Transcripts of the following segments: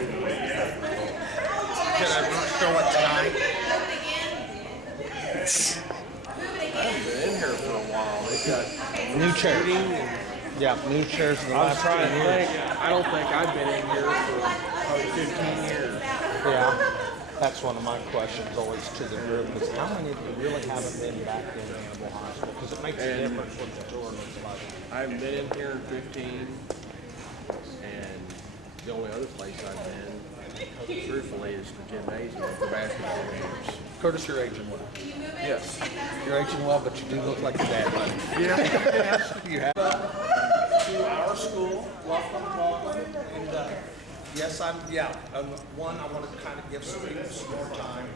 Can I show it tonight? I haven't been in here for a while. They've got New chairs. seating Yeah, new chairs in the I was last trying 10 to years. think. I don't think I've been in here for probably 15 years. Yeah, that's one of my questions always to the group is how many of you really haven't been back in Hannibal High School? Because it makes a And- difference what the tour looks like. I haven't been in here in 15, and the only other place I've been, truthfully, is the gymnasium for basketball games. Curtis, you're aging well. Yes. You're aging well, but you do look like your dad, buddy. Yeah. You have to our school. Welcome. And yes, one, I want to kind of give students some more time.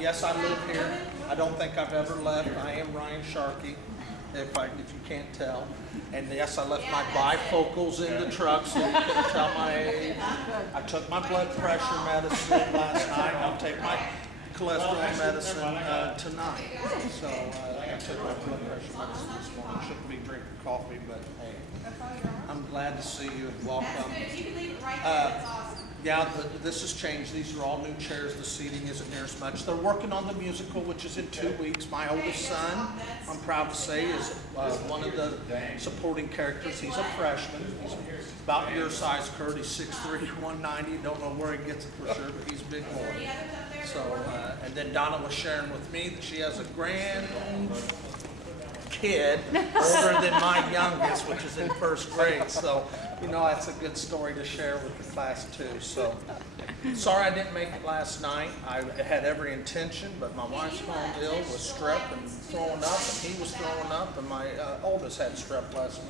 Yes, I live here. I don't think I've ever left. I am Ryan Sharkey, if you can't tell. And yes, I left my bifocals in the truck so you couldn't tell my age. I took my blood pressure medicine last night. I'll take my cholesterol medicine tonight. So I took my blood pressure medicine this morning. Shouldn't be drinking coffee, but hey, I'm glad to see you and welcome. Yeah, this has changed. These are all new chairs. The seating isn't near as much. They're working on the musical, which is in 2 weeks. My oldest son, I'm proud to say, is one of the supporting characters. He's a freshman. He's about your size, Kurt. He's 6'3", 190. Don't know where he gets it for sure, but he's a big boy. So, and then Donna was sharing with me that she has a grand kid older than my youngest, which is in first grade. So, you know, that's a good story to share with the class too. So, sorry I didn't make it last night. I had every intention, but my wife's fallen ill with strep and throwing up, and he was throwing up, and my oldest had strep has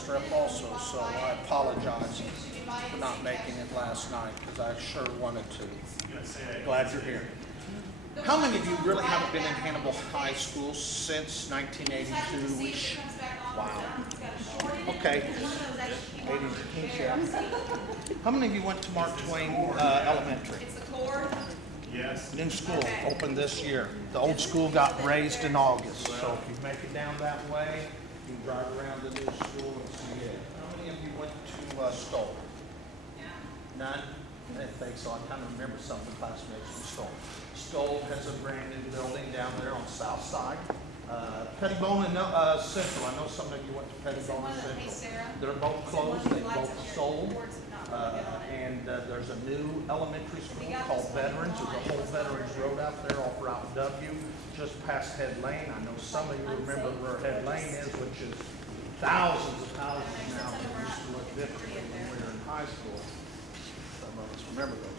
strep also. So I apologize for not making it last night because I sure wanted to. Glad you're here. How many of you really haven't been in Hannibal High School since 1982? Wow. Okay. 80s, yeah. How many of you went to Mark Twain Elementary? Yes. New school opened this year. The old school got raised in August. So if you make it down that way, you can drive around the new school and see it. How many of you went to Stoll? None? I didn't think so. I kind of remember some of the classmates from Stoll. Stoll has a brand new building down there on the south side. Pettibone and Central. I know some of you went to Pettibone and Central. They're both closed. They both sold. And there's a new elementary school called Veterans. There's a whole Veterans Road out there off Route W, just past Head Lane. I know some of you remember where Head Lane is, which is thousands of houses now. It used to look differently when we were in high school. Some of us remember those.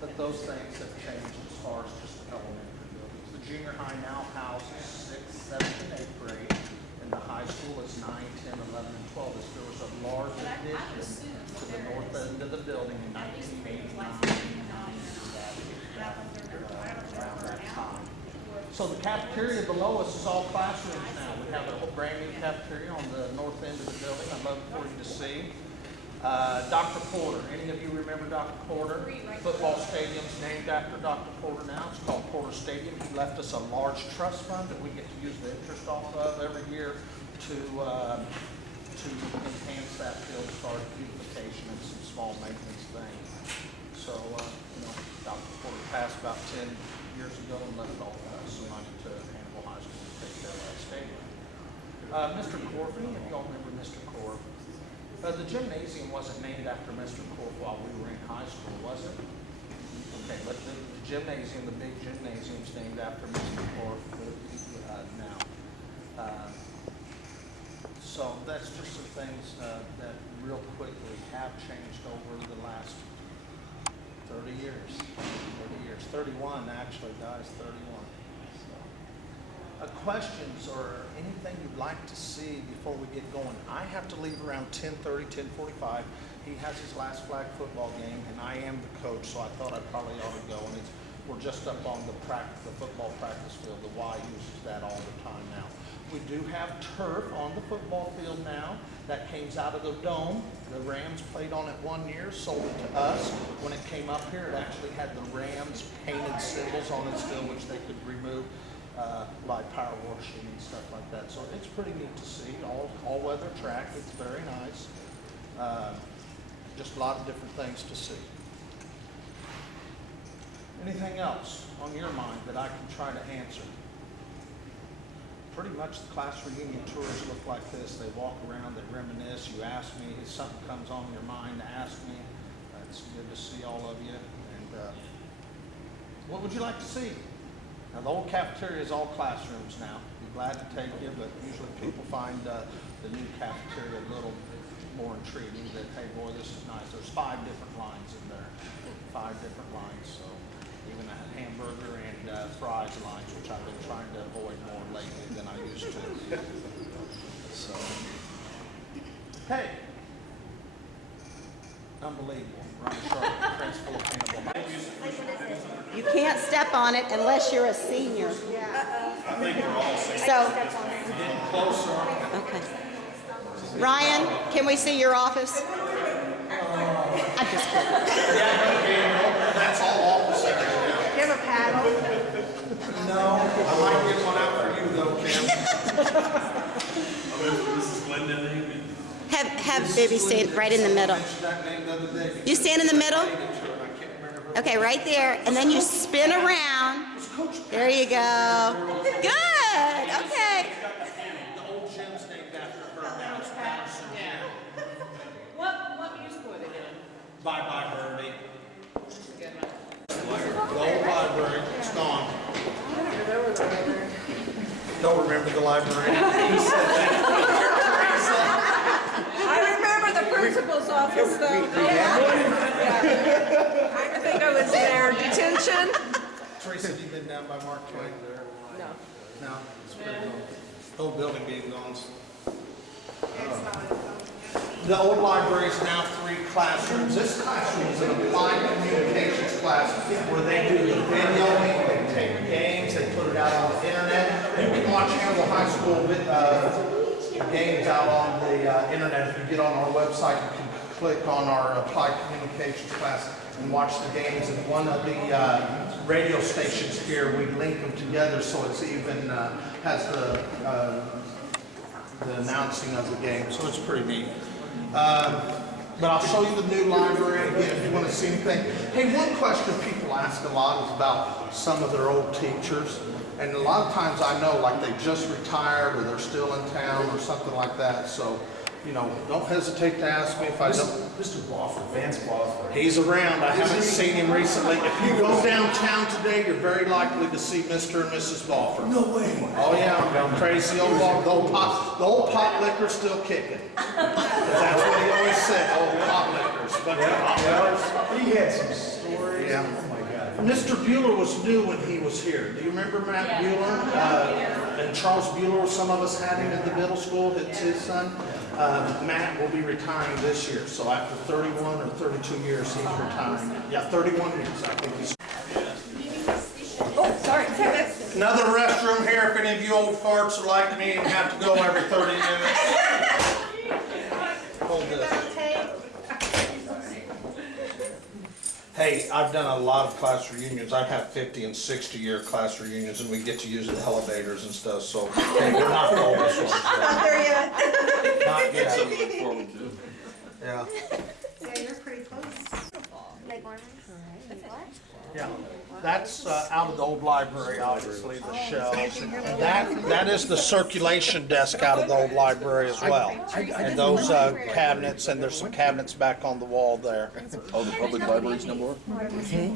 But those things have changed as far as just elementary buildings. The junior high now houses 6th, 7th, and 8th grade, and the high school is 9, 10, 11, and 12. There was a large addition to the north end of the building in 1989. Around that time. So the cafeteria below us is all classrooms now. We have a brand new cafeteria on the north end of the building. I'd love for you to see. Dr. Porter. Any of you remember Dr. Porter? Football stadium's named after Dr. Porter now. It's called Porter Stadium. He left us a large trust fund that we get to use the interest off of every year to enhance that field as far as beautification and some small maintenance things. So, Dr. Porter passed about 10 years ago and left all some money to Hannibal High School to take care of that stadium. Mr. Corf, any of y'all remember Mr. Corf? The gymnasium wasn't named after Mr. Corf while we were in high school, was it? Okay, but the gymnasium, the big gymnasium, is named after Mr. Corf now. So that's just some things that real quickly have changed over the last 30 years. 31 actually, guys, 31. Questions or anything you'd like to see before we get going? I have to leave around 10:30, 10:45. He has his last flag football game, and I am the coach, so I thought I probably ought to go. And we're just up on the football practice field. The Y uses that all the time now. We do have turf on the football field now. That came out of the dome. The Rams played on it 1 year, sold it to us. When it came up here, it actually had the Rams painted symbols on it still, which they could remove. by power washing and stuff like that. So it's pretty neat to see. All weather track. It's very nice. Just a lot of different things to see. Anything else on your mind that I can try to answer? Pretty much the class reunion tours look like this. They walk around, they reminisce, you ask me, if something comes on your mind, ask me. It's good to see all of you. And what would you like to see? Now the old cafeteria is all classrooms now. Be glad to take you, but usually people find the new cafeteria a little more intriguing. That, hey boy, this is nice. There's 5 different lines in there. 5 different lines. So even a hamburger and fries lines, which I've been trying to avoid more lately than I used to. So, hey, unbelievable. Ron Sharp, principal of Hannibal. You can't step on it unless you're a senior. I think we're all seniors. So, Getting closer. okay. Ryan, can we see your office? I'm just kidding. That's all office area. Do you have a paddle? No, I might get one out for you though, Kim. This is Glendon. Have Bibby stand right in the middle. That name the other day. You stand in the middle? I can't remember. Okay, right there. And then you spin around. There you go. Good. Okay. The old gym's named after her now. It's Patterson Gym. What musical are they doing? Bye bye, Birdie. The old library, it's gone. Don't remember the library. I remember the principal's office though. I think I was there. Detention? Teresa, have you been down by Mark Twain there? No. No? It's pretty cool. The whole building being gone. The old library is now 3 classrooms. This classroom is an applied communications class where they do the videoing, they take games, they put it out on the internet. You can watch Hannibal High School games out on the internet. If you get on our website, you can click on our applied communications class and watch the games. And one of the radio stations here, we link them together so it's even has the announcing of the game, so it's pretty neat. But I'll show you the new library again if you want to see anything. Hey, one question people ask a lot is about some of their old teachers. And a lot of times I know like they just retired or they're still in town or something like that. So, you know, don't hesitate to ask me if I don't. Mr. Wofford, Vance Wofford. He's around. I haven't seen him recently. If you go downtown today, you're very likely to see Mr. and Mrs. Wofford. No way. Oh yeah, crazy old Wofford. The old pot liquor's still kicking. That's what he always said, old pot liquors. But He had some stories. Yeah. Oh my God. Mr. Bueller was new when he was here. Do you remember Matt Bueller? And Charles Bueller, some of us had him in the middle school. It's his son. Matt will be retiring this year. So after 31 or 32 years, he's retiring. Yeah, 31 years, I think he's. Oh, sorry. Another restroom here if any of you old farts are like me and have to go every 30 minutes. Hold this. Hey, I've done a lot of class reunions. I have 50 and 60-year class reunions, and we get to use the elevators and stuff. So hey, we're not the oldest ones. Not there yet. Not yet. Something to look forward to. Yeah. Yeah, you're pretty close. Like ornaments? Like what? Yeah, that's out of the old library, obviously, the shelves. And that is the circulation desk out of the old library as well. And those cabinets, and there's some cabinets back on the wall there. Oh, the public library's no more?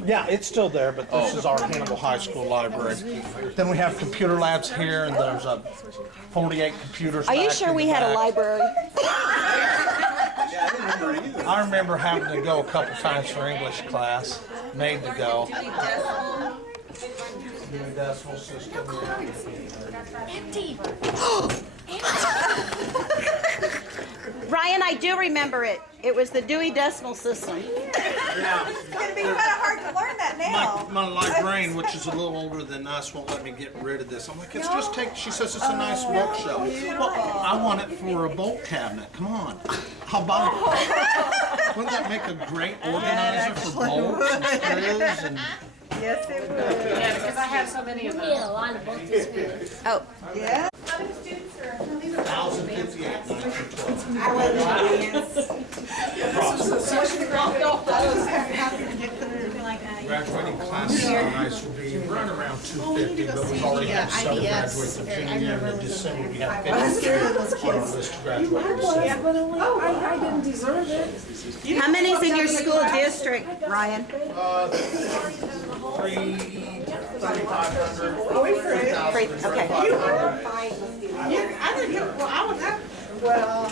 Yeah, it's still there, but this is our Hannibal High School library. Then we have computer labs here, and there's 48 computers Are you back sure in we the had a back. library? I remember having to go a couple times for English class, made to go. Dewey Decimal System. Empty. Ryan, I do remember it. It was the Dewey Decimal System. Yeah. It's gonna be kind of hard to learn that now. My librarian, which is a little older than us, won't let me get rid of this. I'm like, it's just take, she says it's a nice bookshelf. Well, I want it for a bolt cabinet, come on. How about it? Wouldn't that make a great organizer for bolts and screws and Yes, it would. Yeah, because I have so many of those. Yeah, a lot of both the schools. Oh, Yeah. 1058, 1912. I went to Graduating class size will be right around 250, but we already have several graduates of junior year, and in December we have 50 on our list to graduate. I didn't deserve it. how many's in your school district, Ryan? 3,500. Okay. I didn't get, well, I was, well,